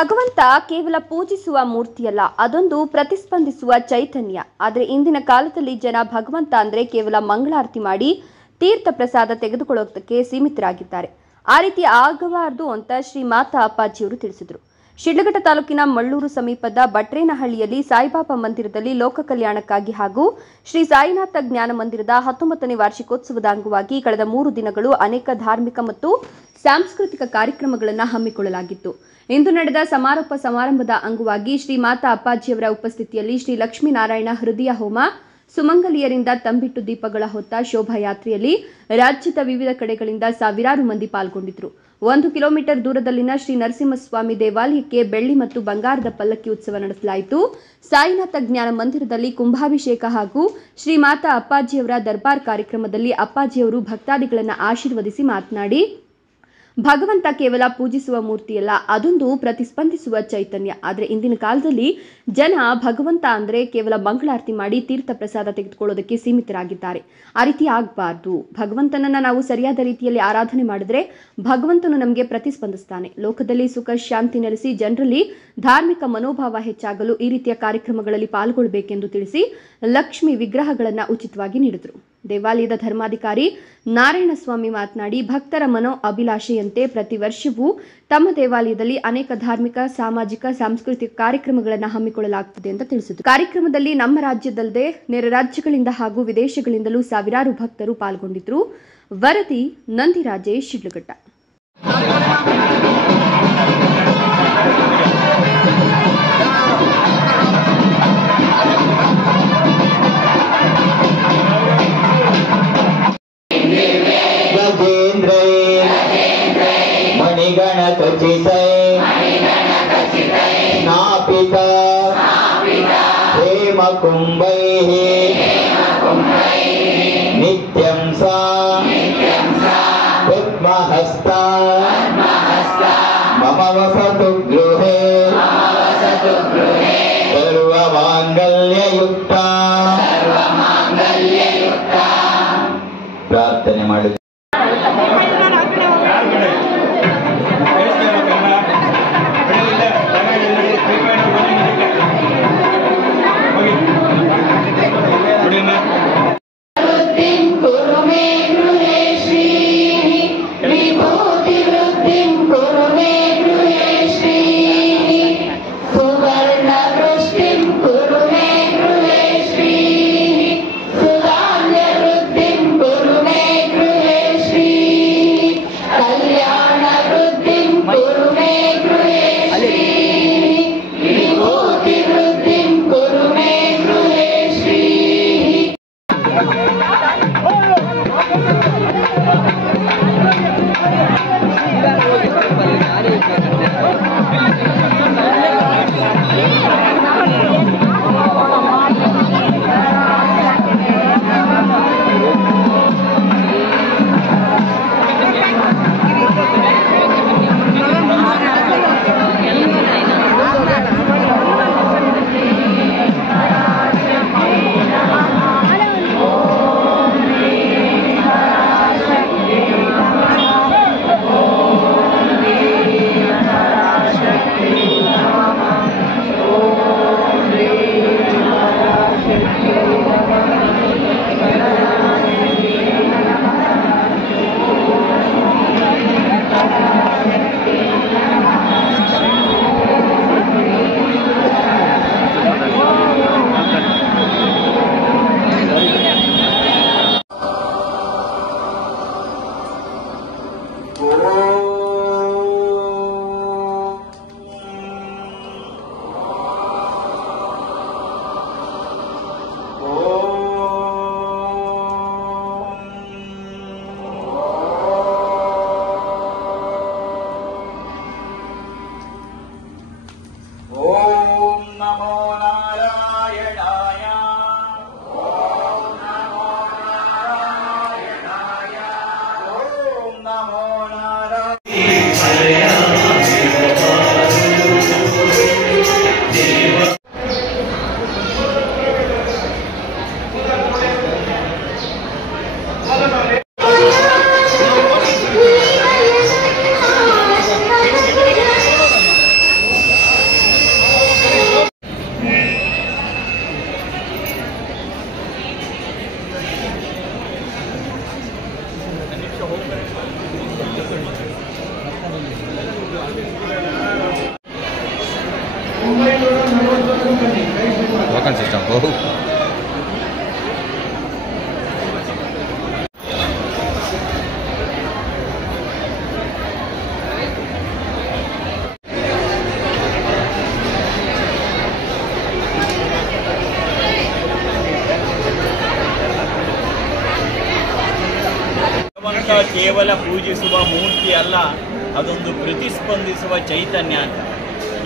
ಭಗವಂತ ಕೇವಲ ಪೂಜಿಸುವ ಮೂರ್ತಿಯಲ್ಲ, ಅದೊಂದು ಪ್ರತಿಸ್ಪಂದಿಸುವ ಚೈತನ್ಯ. ಆದರೆ ಇಂದಿನ ಕಾಲದಲ್ಲಿ ಜನ ಭಗವಂತ ಅಂದರೆ ಕೇವಲ ಮಂಗಳಾರತಿ ಮಾಡಿ ತೀರ್ಥ ಪ್ರಸಾದ ತೆಗೆದುಕೊಳ್ಳೋದಕ್ಕೆ ಸೀಮಿತರಾಗಿದ್ದಾರೆ. ಆ ರೀತಿ ಆಗಬಾರದು ಅಂತ ಶ್ರೀ ಮಾತಾ ಅಪ್ಪಾಜಿಯವರು ತಿಳಿಸಿದರು. ಶಿಡ್ಲಘಟ್ಟ ತಾಲೂಕಿನ ಮಳ್ಳೂರು ಸಮೀಪದ ಬಟ್ರೇನಹಳ್ಳಿಯಲ್ಲಿ ಸಾಯಿಬಾಬಾ ಮಂದಿರದಲ್ಲಿ ಲೋಕ ಕಲ್ಯಾಣಕ್ಕಾಗಿ ಹಾಗೂ ಶ್ರೀ ಸಾಯಿನಾಥ ಜ್ಞಾನ ಮಂದಿರದ 19ನೇ ವಾರ್ಷಿಕೋತ್ಸವದ ಅಂಗವಾಗಿ ಕಳೆದ 3 ದಿನಗಳು ಅನೇಕ ಧಾರ್ಮಿಕ ಮತ್ತು ಸಾಂಸ್ಕೃತಿಕ ಕಾರ್ಯಕ್ರಮಗಳನ್ನು ಹಮ್ಮಿಕೊಳ್ಳಲಾಗಿತ್ತು. ಇಂದು ನಡೆದ ಸಮಾರೋಪ ಸಮಾರಂಭದ ಅಂಗವಾಗಿ ಶ್ರೀ ಮಾತಾ ಅಪ್ಪಾಜಿಯವರ ಉಪಸ್ಥಿತಿಯಲ್ಲಿ ಶ್ರೀ ಲಕ್ಷ್ಮೀನಾರಾಯಣ ಹೃದಯ ಹೋಮ, ಸುಮಂಗಲಿಯರಿಂದ ತಂಬಿಟ್ಟು ದೀಪಗಳ ಹೊತ್ತ ಶೋಭಾಯಾತ್ರೆಯಲ್ಲಿ ರಾಜ್ಯದ ವಿವಿಧ ಕಡೆಗಳಿಂದ ಸಾವಿರಾರು ಮಂದಿ ಪಾಲ್ಗೊಂಡಿದ್ದರು. 1 ಕಿಲೋಮೀಟರ್ ದೂರದಲ್ಲಿನ ಶ್ರೀ ನರಸಿಂಹಸ್ವಾಮಿ ದೇವಾಲಯಕ್ಕೆ ಬೆಳ್ಳಿ ಮತ್ತು ಬಂಗಾರದ ಪಲ್ಲಕ್ಕಿ ಉತ್ಸವ ನಡೆಸಲಾಯಿತು. ಸಾಯಿನಾಥ ಜ್ಞಾನ ಮಂದಿರದಲ್ಲಿ ಕುಂಭಾಭಿಷೇಕ ಹಾಗೂ ಶ್ರೀ ಮಾತಾ ಅಪ್ಪಾಜಿಯವರ ದರ್ಬಾರ್ ಕಾರ್ಯಕ್ರಮದಲ್ಲಿ ಅಪ್ಪಾಜಿಯವರು ಭಕ್ತಾದಿಗಳನ್ನು ಆಶೀರ್ವದಿಸಿ ಮಾತನಾಡಿ, ಭಗವಂತ ಕೇವಲ ಪೂಜಿಸುವ ಮೂರ್ತಿಯಲ್ಲ, ಅದೊಂದು ಪ್ರತಿಸ್ಪಂದಿಸುವ ಚೈತನ್ಯ. ಆದರೆ ಇಂದಿನ ಕಾಲದಲ್ಲಿ ಜನ ಭಗವಂತ ಅಂದರೆ ಕೇವಲ ಮಂಗಳಾರತಿ ಮಾಡಿ ತೀರ್ಥ ಪ್ರಸಾದ ತೆಗೆದುಕೊಳ್ಳೋದಕ್ಕೆ ಸೀಮಿತರಾಗಿದ್ದಾರೆ. ಆ ರೀತಿ ಆಗಬಾರ್ದು. ಭಗವಂತನನ್ನ ನಾವು ಸರಿಯಾದ ರೀತಿಯಲ್ಲಿ ಆರಾಧನೆ ಮಾಡಿದ್ರೆ ಭಗವಂತನು ನಮಗೆ ಪ್ರತಿಸ್ಪಂದಿಸ್ತಾನೆ. ಲೋಕದಲ್ಲಿ ಸುಖ ಶಾಂತಿ ನೆಲೆಸಿ ಜನರಲ್ಲಿ ಧಾರ್ಮಿಕ ಮನೋಭಾವ ಹೆಚ್ಚಾಗಲು ಈ ರೀತಿಯ ಕಾರ್ಯಕ್ರಮಗಳಲ್ಲಿ ಪಾಲ್ಗೊಳ್ಳಬೇಕೆಂದು ತಿಳಿಸಿ ಲಕ್ಷ್ಮಿ ವಿಗ್ರಹಗಳನ್ನು ಉಚಿತವಾಗಿ ನೀಡಿದರು. ದೇವಾಲಯದ ಧರ್ಮಾಧಿಕಾರಿ ನಾರಾಯಣಸ್ವಾಮಿ ಮಾತನಾಡಿ, ಭಕ್ತರ ಮನೋ ಅಭಿಲಾಷೆಯಂತೆ ಪ್ರತಿ ವರ್ಷವೂ ತಮ್ಮ ದೇವಾಲಯದಲ್ಲಿ ಅನೇಕ ಧಾರ್ಮಿಕ, ಸಾಮಾಜಿಕ, ಸಾಂಸ್ಕೃತಿಕ ಕಾರ್ಯಕ್ರಮಗಳನ್ನು ಹಮ್ಮಿಕೊಳ್ಳಲಾಗುತ್ತದೆ ಅಂತ ತಿಳಿಸಿದರು. ಕಾರ್ಯಕ್ರಮದಲ್ಲಿ ನಮ್ಮ ರಾಜ್ಯದಲ್ಲದೆ ನೆರೆ ರಾಜ್ಯಗಳಿಂದ ಹಾಗೂ ವಿದೇಶಗಳಿಂದಲೂ ಸಾವಿರಾರು ಭಕ್ತರು ಪಾಲ್ಗೊಂಡಿದ್ದರು. ವರದಿ ನಂದಿರಾಜೇಶ್, ಶಿಡ್ಲಘಟ್ಟ. स्नापित हेमकुम्भैः नित्यं सा पद्महस्ता मम वसतु गृहे सर्वमाङ्गल्ययुक्ता. प्रार्थने ಮಾಡಿ. ಭಗವಂತ ಕೇವಲ ಪೂಜಿಸುವ ಮೂರ್ತಿ ಅಲ್ಲ, ಅದೊಂದು ಪ್ರತಿಸ್ಪಂದಿಸುವ ಚೈತನ್ಯ ಅಂತ.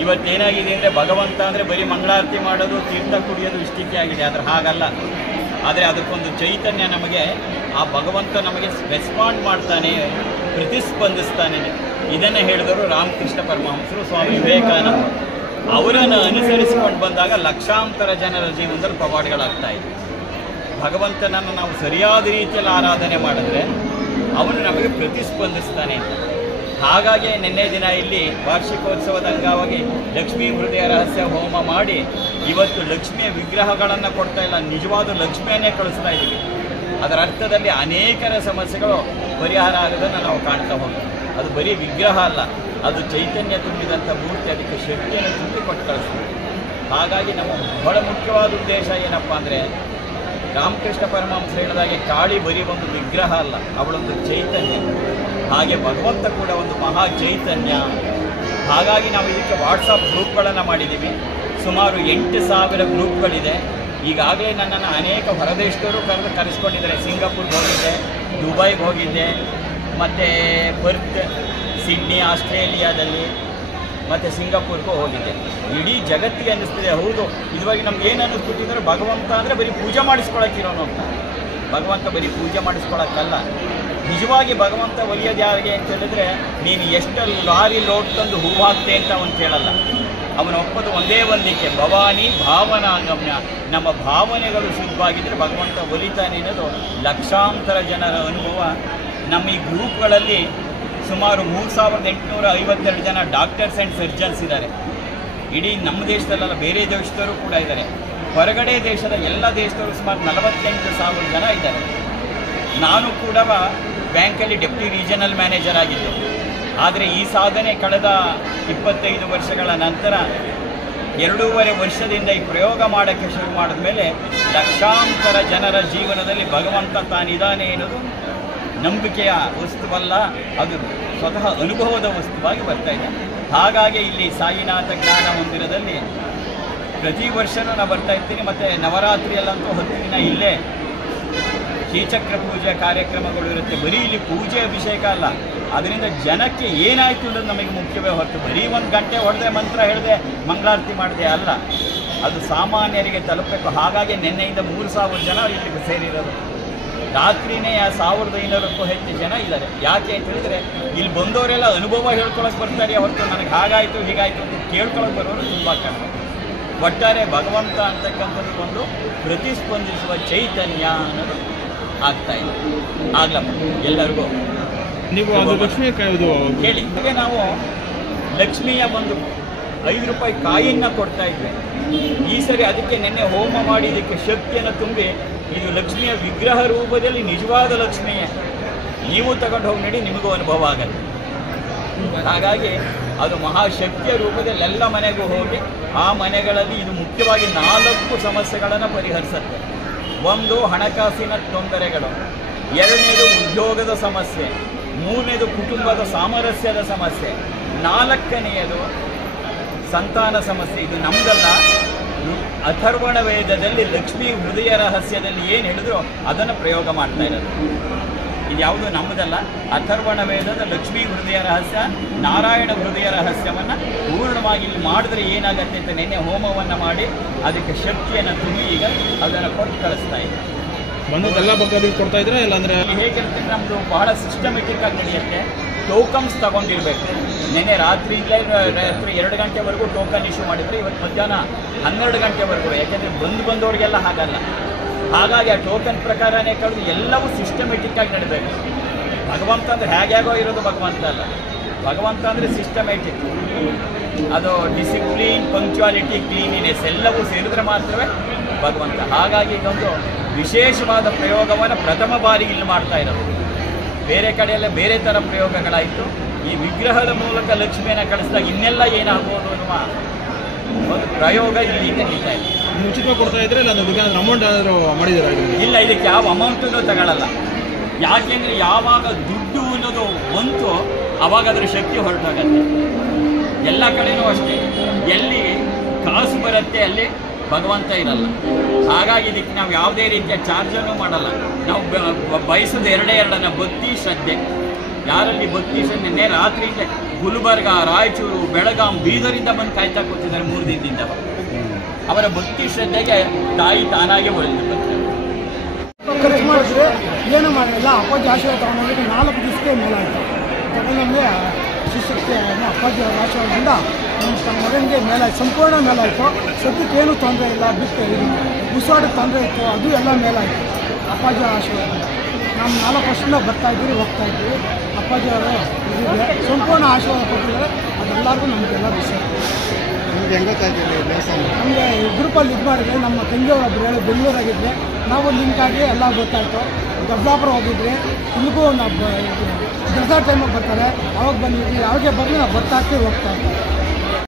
ಇವತ್ತೇನಾಗಿದೆ ಅಂದರೆ ಭಗವಂತ ಅಂದರೆ ಬರೀ ಮಂಗಳಾರತಿ ಮಾಡೋದು, ತೀರ್ಥ ಕುಡಿಯೋದು ಇಷ್ಟಕ್ಕೆ ಆಗಿದೆ. ಆದರೆ ಹಾಗಲ್ಲ. ಆದರೆ ಅದಕ್ಕೊಂದು ಚೈತನ್ಯ ನಮಗೆ, ಆ ಭಗವಂತ ನಮಗೆ ರೆಸ್ಪಾಂಡ್ ಮಾಡ್ತಾನೆ, ಪ್ರತಿಸ್ಪಂದಿಸ್ತಾನೆ. ಇದನ್ನು ಹೇಳಿದರು ರಾಮಕೃಷ್ಣ ಪರಮಹಂಸರು, ಸ್ವಾಮಿ ವಿವೇಕಾನಂದರು. ಅವರನ್ನು ಅನುಸರಿಸಿಕೊಂಡು ಬಂದಾಗ ಲಕ್ಷಾಂತರ ಜನರ ಜೀವನದಲ್ಲಿ ಪವಾಡಗಳಾಗ್ತಾ ಇದೆ. ಭಗವಂತನನ್ನು ನಾವು ಸರಿಯಾದ ರೀತಿಯಲ್ಲಿ ಆರಾಧನೆ ಮಾಡಿದ್ರೆ ಅವನು ನಮಗೆ ಪ್ರತಿಸ್ಪಂದಿಸ್ತಾನೆ ಅಂತ. ಹಾಗಾಗಿ ನಿನ್ನೆ ದಿನ ಇಲ್ಲಿ ವಾರ್ಷಿಕೋತ್ಸವದ ಅಂಗವಾಗಿ ಲಕ್ಷ್ಮೀ ಹೃದಯ ರಹಸ್ಯ ಹೋಮ ಮಾಡಿ ಇವತ್ತು ಲಕ್ಷ್ಮಿಯ ವಿಗ್ರಹಗಳನ್ನು ಕೊಡ್ತಾ ಇಲ್ಲ, ನಿಜವಾದ ಲಕ್ಷ್ಮಿಯನ್ನೇ ಕಳಿಸ್ತಾ ಇದ್ದೀವಿ. ಅದರ ಅರ್ಥದಲ್ಲಿ ಅನೇಕರ ಸಮಸ್ಯೆಗಳು ಪರಿಹಾರ ಆಗೋದನ್ನು ನಾವು ಕಾಣ್ತಾ ಹೋಗ್ತೀವಿ. ಅದು ಬರೀ ವಿಗ್ರಹ ಅಲ್ಲ, ಅದು ಚೈತನ್ಯ ತುಂಬಿದಂಥ ಮೂರ್ತಿ, ಅದಕ್ಕೆ ಶಕ್ತಿಯನ್ನು ತುಂಬಿ ಕೊಟ್ಟು ಕಳಿಸ್ತೀವಿ. ಹಾಗಾಗಿ ನಮ್ಮ ಬಹಳ ಮುಖ್ಯವಾದ ಉದ್ದೇಶ ಏನಪ್ಪ ಅಂದರೆ, ರಾಮಕೃಷ್ಣ ಪರಮಹಂಸರು ಹೇಳಿದಾಗೆ ಕಾಳಿ ಬರೀ ಒಂದು ವಿಗ್ರಹ ಅಲ್ಲ, ಅವಳೊಂದು ಚೈತನ್ಯ. ಹಾಗೆ ಭಗವಂತ ಕೂಡ ಒಂದು ಮಹಾ ಚೈತನ್ಯ. ಹಾಗಾಗಿ ನಾವು ಇದಕ್ಕೆ ವಾಟ್ಸಪ್ ಗ್ರೂಪ್ಗಳನ್ನು ಮಾಡಿದ್ದೀವಿ. ಸುಮಾರು 8,000 ಗ್ರೂಪ್ಗಳಿದೆ. ಈಗಾಗಲೇ ನನ್ನನ್ನು ಅನೇಕ ಹೊರದೇಶದವರು ಕರೆಸ್ಕೊಂಡಿದ್ದಾರೆ. ಸಿಂಗಾಪುರ್ಗೆ ಹೋಗಿದ್ದೆ, ದುಬೈಗೆ ಹೋಗಿದ್ದೆ, ಮತ್ತು ಪರ್ತ್, ಸಿಡ್ನಿ ಆಸ್ಟ್ರೇಲಿಯಾದಲ್ಲಿ, ಮತ್ತು ಸಿಂಗಾಪುರ್ಗೂ ಹೋಗಿದ್ದೆ. ಇಡೀ ಜಗತ್ತಿಗೆ ಅನ್ನಿಸ್ತಿದೆ, ಹೌದು ಇದುವಾಗಿ ನಮ್ಗೆ ಏನು ಅನ್ನಿಸ್ಬಿಟ್ಟಿದ್ರೆ ಭಗವಂತ ಅಂದರೆ ಬರೀ ಪೂಜೆ ಮಾಡಿಸ್ಕೊಳಕ್ಕಿರೋನು ಅಂತ. ಭಗವಂತ ಬರೀ ಪೂಜೆ ಮಾಡಿಸ್ಕೊಳಕ್ಕಲ್ಲ, ನಿಜವಾಗಿ ಭಗವಂತ ಒಲಿಯೋದು ಯಾರಿಗೆ ಅಂತ ಹೇಳಿದ್ರೆ, ನೀನು ಎಷ್ಟು ಲಾರಿ ಲೋಡ್ ತಂದು ಹೂವು ಹಾಕ್ತೆ ಅಂತ ಅವನು ಕೇಳಲ್ಲ. ಅವನು ಒಪ್ಪದು ಒಂದೇ ಒಂದಕ್ಕೆ, ಭವಾನಿ ಭಾವನಾಗಮ್ಯ. ನಮ್ಮ ಭಾವನೆಗಳು ಶುದ್ಧವಾಗಿದ್ದರೆ ಭಗವಂತ ಒಲಿತಾನೆ ಅನ್ನೋದು ಲಕ್ಷಾಂತರ ಜನರ ಅನುಭವ. ನಮ್ಮ ಈ ಗ್ರೂಪ್ಗಳಲ್ಲಿ ಸುಮಾರು 3,852 ಜನ ಡಾಕ್ಟರ್ಸ್ ಆ್ಯಂಡ್ ಸರ್ಜನ್ಸ್ ಇದ್ದಾರೆ. ಇಡೀ ನಮ್ಮ ದೇಶದಲ್ಲ, ಬೇರೆ ದೇಶದವರು ಕೂಡ ಇದ್ದಾರೆ. ಹೊರಗಡೆ ದೇಶದ ಎಲ್ಲ ದೇಶದವರು ಸುಮಾರು 48,000 ಜನ ಇದ್ದಾರೆ. ನಾನು ಕೂಡ ಬ್ಯಾಂಕಲ್ಲಿ ಡೆಪ್ಟಿ ರೀಜನಲ್ ಮ್ಯಾನೇಜರ್ ಆಗಿದ್ದು. ಆದರೆ ಈ ಸಾಧನೆ ಕಳೆದ 25 ವರ್ಷಗಳ ನಂತರ 2.5 ವರ್ಷದಿಂದ ಈ ಪ್ರಯೋಗ ಮಾಡೋಕ್ಕೆ ಶುರು ಮಾಡಿದ ಮೇಲೆ ಲಕ್ಷಾಂತರ ಜನರ ಜೀವನದಲ್ಲಿ ಭಗವಂತ ತಾನಿದ್ದಾನೆ ಎನ್ನುವುದು ನಂಬಿಕೆಯ ವಸ್ತುವಲ್ಲ, ಅದು ಸ್ವತಃ ಅನುಭವದ ವಸ್ತುವಾಗಿ ಬರ್ತಾ ಇದೆ. ಹಾಗಾಗಿ ಇಲ್ಲಿ ಸಾಯಿನಾಥ ಜ್ಞಾನ ಮಂದಿರದಲ್ಲಿ ಪ್ರತಿ ವರ್ಷವೂ ನಾನು ಬರ್ತಾ ಇರ್ತೀನಿ. ಮತ್ತು ನವರಾತ್ರಿಯಲ್ಲಂತೂ 10 ದಿನ ಇಲ್ಲೇ ಶ್ರೀಚಕ್ರ ಪೂಜೆ ಕಾರ್ಯಕ್ರಮಗಳು ಇರುತ್ತೆ. ಬರೀ ಇಲ್ಲಿ ಪೂಜೆ ಅಭಿಷೇಕ ಅಲ್ಲ, ಅದರಿಂದ ಜನಕ್ಕೆ ಏನಾಯಿತು ಅನ್ನೋದು ನಮಗೆ ಮುಖ್ಯವೇ ಹೊರತು ಬರೀ 1 ಗಂಟೆ ಹೊಡೆದೆ ಮಂತ್ರ ಹೇಳಿದೆ ಮಂಗಳಾರತಿ ಮಾಡಿದೆ ಅಲ್ಲ, ಅದು ಸಾಮಾನ್ಯರಿಗೆ ತಲುಪಬೇಕು. ಹಾಗಾಗಿ ನಿನ್ನೆಯಿಂದ 3,000 ಜನ ಇಲ್ಲಿಗೆ ಸೇರಿರೋದು. ರಾತ್ರಿನೇ 1,500ಕ್ಕೂ ಹೆಚ್ಚು ಜನ ಇದ್ದಾರೆ. ಯಾಕೆ ಅಂತ ಹೇಳಿದ್ರೆ ಇಲ್ಲಿ ಬಂದವರೆಲ್ಲ ಅನುಭವ ಹೇಳ್ಕೊಳಕ್ಕೆ ಬರ್ತಾರೆ ಹೊರತು ನನಗೆ ಹಾಗಾಯಿತು ಹೀಗಾಯಿತು ಅಂತ ಕೇಳ್ಕೊಳಕ್ಕೆ ಬರೋರು ತುಂಬ ಕಡಿಮೆ. ಒಟ್ಟಾರೆ ಭಗವಂತ ಅಂತಕ್ಕಂಥದ್ದು ಒಂದು ಪ್ರತಿಸ್ಪಂದಿಸುವ ಚೈತನ್ಯ ಅನ್ನೋದು ಆಗ್ತಾ ಇದೆ. ಆಗ್ಲಪ್ಪ ಎಲ್ಲರಿಗೂ ನೀವು ಅದು ಲಕ್ಷ್ಮಿ ಕಾಯೋದು ಕೇಳಿ. ನಾವು ಲಕ್ಷ್ಮಿಯ ಒಂದು 5 ರೂಪಾಯಿ ಕಾಯಿಯನ್ನು ಕೊಡ್ತಾ ಇದ್ವಿ. ಈ ಸರಿ ಅದಕ್ಕೆ ನಿನ್ನೆ ಹೋಮ ಮಾಡಿ ಇದಕ್ಕೆ ಶಕ್ತಿಯನ್ನು ತುಂಬಿ ಇದು ಲಕ್ಷ್ಮಿಯ ವಿಗ್ರಹ ರೂಪದಲ್ಲಿ ನಿಜವಾದ ಲಕ್ಷ್ಮಿಯೇ. ನೀವು ತಗೊಂಡು ಹೋಗಿ ನೋಡಿ, ನಿಮಗೂ ಅನುಭವ ಆಗತ್ತೆ. ಹಾಗಾಗಿ ಅದು ಮಹಾಶಕ್ತಿಯ ರೂಪದಲ್ಲಿ ಎಲ್ಲ ಮನೆಗೂ ಹೋಗಿ ಆ ಮನೆಗಳಲ್ಲಿ ಇದು ಮುಖ್ಯವಾಗಿ 4 ಸಮಸ್ಯೆಗಳನ್ನು ಪರಿಹರಿಸುತ್ತೆ. ಒಂದು ಹಣಕಾಸಿನ ತೊಂದರೆಗಳು, 2ನೇದು ಉದ್ಯೋಗದ ಸಮಸ್ಯೆ, 3ನೇದು ಕುಟುಂಬದ ಸಾಮರಸ್ಯದ ಸಮಸ್ಯೆ, 4ನೇದು ಸಂತಾನ ಸಮಸ್ಯೆ. ಇದು ನಮ್ಮದಲ್ಲ, ಅಥರ್ವಣ ವೇದದಲ್ಲಿ ಲಕ್ಷ್ಮೀ ಹೃದಯ ರಹಸ್ಯದಲ್ಲಿ ಏನು ಹೇಳಿದ್ರು ಅದನ್ನು ಪ್ರಯೋಗ ಮಾಡ್ತಾ ಇರೋದು. ಇದು ಯಾವುದು ನಮ್ಮದಲ್ಲ. ಅಥರ್ವಣ ವೇದದ ಲಕ್ಷ್ಮೀ ಹೃದಯ ರಹಸ್ಯ, ನಾರಾಯಣ ಹೃದಯ ರಹಸ್ಯವನ್ನು ಪೂರ್ಣವಾಗಿ ಇಲ್ಲಿ ಮಾಡಿದ್ರೆ ಏನಾಗತ್ತೆ ಅಂತ ನಿನ್ನೆ ಹೋಮವನ್ನು ಮಾಡಿ ಅದಕ್ಕೆ ಶಕ್ತಿಯನ್ನು ತುಂಬಿ ಈಗ ಅದನ್ನು ಕೊಟ್ಟು ಕಳಿಸ್ತಾ ಇದೆ. ಬಂದದೆಲ್ಲ ಬಗ್ಗೆ ಕೊಡ್ತಾ ಇದ್ರೆ ಇಲ್ಲಾಂದ್ರೆ ಹೇಗಿರುತ್ತೆ, ನಮ್ಮದು ಬಹಳ ಸಿಸ್ಟಮೆಟಿಕ್ ಆಗಿ ನಡೆಯುತ್ತೆ. ಟೋಕನ್ಸ್ ತಗೊಂಡಿರ್ಬೇಕು. ನಿನ್ನೆ ರಾತ್ರಿಯಿಂದಲೇ ರಾತ್ರಿ 2 ಗಂಟೆವರೆಗೂ ಟೋಕನ್ ಇಶ್ಯೂ ಮಾಡಿದರೆ ಇವತ್ತು ಮಧ್ಯಾಹ್ನ 12 ಗಂಟೆವರೆಗೂ. ಯಾಕೆಂದರೆ ಬಂದವರಿಗೆಲ್ಲ ಹಾಗಲ್ಲ. ಹಾಗಾಗಿ ಆ ಟೋಕನ್ ಪ್ರಕಾರನೇ ಕಳೆದು ಎಲ್ಲವೂ ಸಿಸ್ಟಮೆಟಿಕ್ ಆಗಿ ನಡೀಬೇಕು. ಭಗವಂತ ಅಂದರೆ ಹೇಗೋ ಇರೋದು ಭಗವಂತ ಅಲ್ಲ. ಭಗವಂತ ಅಂದರೆ ಸಿಸ್ಟಮೆಟಿಕ್, ಅದು ಡಿಸಿಪ್ಲಿನ್, ಪಂಕ್ಚುಯಾಲಿಟಿ, ಕ್ಲೀನಿನೆಸ್ ಎಲ್ಲವೂ ಸೇರಿದ್ರೆ ಮಾತ್ರವೇ ಭಗವಂತ. ಹಾಗಾಗಿ ಇದೊಂದು ವಿಶೇಷವಾದ ಪ್ರಯೋಗವನ್ನು ಪ್ರಥಮ ಬಾರಿಗೆ ಇಲ್ಲಿ ಮಾಡ್ತಾ ಇರೋದು. ಬೇರೆ ಕಡೆಯಲ್ಲ ಬೇರೆ ಥರ ಪ್ರಯೋಗಗಳಾಯಿತು. ಈ ವಿಗ್ರಹದ ಮೂಲಕ ಲಕ್ಷ್ಮಿಯನ್ನು ಕಳಿಸಿದಾಗ ಇನ್ನೆಲ್ಲ ಏನಾಗ್ಬೋದು ಅನ್ನುವ ಒಂದು ಪ್ರಯೋಗ ಇಲ್ಲಿ ನಡೀತಾ ಇದೆ. ನೀವು ಉಚಿತವಾಗಿ ಕೊಡ್ತಾ ಇದ್ರೆ ಇಲ್ಲ ಅದಕ್ಕೆ ಅಮೌಂಟ್ ಏನಾದರೂ ಮಾಡಿದ್ದೀರಾ ಇದಕ್ಕೆ? ಇಲ್ಲ, ಇದಕ್ಕೆ ಯಾವ ಅಮೌಂಟನ್ನು ತಗೊಳ್ಳಲ್ಲ. ಯಾಕೆಂದರೆ ಯಾವಾಗ ದುಡ್ಡು ಅನ್ನೋದು ಬಂತು ಆವಾಗ ಅದರ ಶಕ್ತಿ ಹೊರಟೋಗತ್ತೆ. ಎಲ್ಲ ಕಡೆನೂ ಅಷ್ಟೇ, ಎಲ್ಲಿ ಕಾಸು ಬರುತ್ತೆ ಅಲ್ಲಿ ಭಗವಂತ ಇರಲ್ಲ. ಹಾಗಾಗಿ ಇದಕ್ಕೆ ನಾವು ಯಾವುದೇ ರೀತಿಯ ಚಾರ್ಜನ್ನು ಮಾಡಲ್ಲ. ನಾವು ಬಯಸೋದು ಎರಡನ್ನ ಭಕ್ತಿ ಶ್ರದ್ಧೆ. ಯಾರಲ್ಲಿ ಭಕ್ತಿ ಶ್ರದ್ಧೆ ರಾತ್ರಿಯಿಂದ ಗುಲ್ಬರ್ಗ, ರಾಯಚೂರು, ಬೆಳಗಾಂ, ಬೀದರಿಂದ ಬಂದು ಕಾಯ್ತಾ ಕೂತಿದ್ದಾರೆ 3 ದಿನದಿಂದ. ಅವರ ಭಕ್ತಿ ಶ್ರದ್ಧೆಗೆ ತಾಯಿ ತಾನಾಗೆ ಒಳ್ಳೆದು ಬರ್ತಾರೆ. ಖರ್ಚು ಮಾಡಿದ್ರೆ ಏನು ಮಾಡಲಿಲ್ಲ. ಅಪ್ಪಾಜಿ ಆಶೀರ್ವಾದ ತಗೊಂಡೋಗಿ 4 ದಿವಸಕ್ಕೆ ಮೇಲಾಯಿತು. ತಗೊಂಡಂಗೆ ಶಿಶಕ್ತಿ ಅಪ್ಪಾಜಿ ಆಶೀರ್ವಾದದಿಂದ ನಮ್ಮ ಮಗನಿಗೆ ಮೇಲಾಯಿತು, ಸಂಪೂರ್ಣ ಮೇಲಾಯಿತು. ಸದ್ಯಕ್ಕೆ ಏನೂ ತೊಂದರೆ ಇಲ್ಲ. ಬಿಟ್ಟು ಉಸಿರಾಡೋಕ್ಕೆ ತೊಂದರೆ ಇತ್ತು, ಅದು ಎಲ್ಲ ಮೇಲಾಯಿತು ಅಪ್ಪಾಜಿ ಆಶೀರ್ವಾದ. ನಾವು 4 ವರ್ಷದಿಂದ ಬರ್ತಾಯಿದ್ದೀವಿ, ಹೋಗ್ತಾಯಿದ್ದೀವಿ. ಅಪ್ಪಾಜಿಯವರು ಇದಕ್ಕೆ ಸಂಪೂರ್ಣ ಆಶೀರ್ವಾದ ಕೊಟ್ಟಿದ್ದಾರೆ. ಅದೆಲ್ಲರಿಗೂ ನಮಗೆಲ್ಲ ವಿಷಯ. ನಿಮ್ಗೆ ಹೆಂಗೆ ಗೊತ್ತಾಯ್ತಿಲ್ಲ ದೇವಸ್ಥಾನ? ನಮಗೆ ಗ್ರೂಪಲ್ಲಿ ಇದು ಮಾಡಿದ್ರೆ ನಮ್ಮ ತಂಗಿಯವರೊಬ್ಬರು ಬೆಂಗಳೂರಾಗಿದ್ದರೆ ನಾವು ಲಿಂಕಾಗಿ ಎಲ್ಲ ಗೊತ್ತಾಯಿತು. ದೊಡ್ಡಾಪುರ ಹೋಗಿದ್ರಿ, ಇಲ್ಲಿಗೂ ನಾವು ದಸರಾ ಟೈಮಿಗೆ ಬರ್ತಾರೆ, ಅವಾಗ ಬಂದಿದ್ವಿ. ಯಾವಾಗೇ ಬರಲಿ ನಾವು ಬರ್ತಾ ಇರ್ತೀವಿ, ಹೋಗ್ತಾ ಇರ್ತೀವಿ.